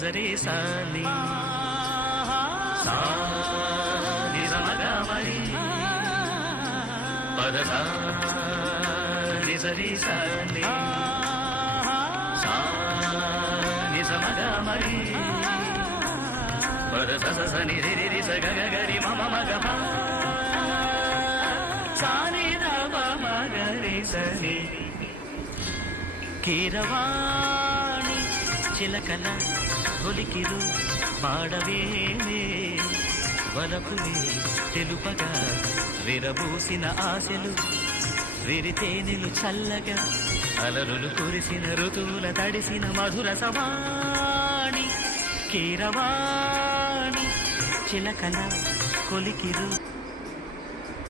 నిజరే సాని సా నిజమగమరి పదస నిజరే సాని సా నిజమగమరి పదస స ని రి రి స గ గ రి మ మ గ ప సా ని ద ప మ గ రి స ని కీరవాణి చిలకల ఒలికిరు పాడవేమే వలపులే తెలుపగా విరబూసిన ఆశలు విరితేనెలు చల్లగా అలరులు కురిసిన ఋతువుల తడిసిన మధుర సవాణి కీరవాణి చిలకల కొలికిరు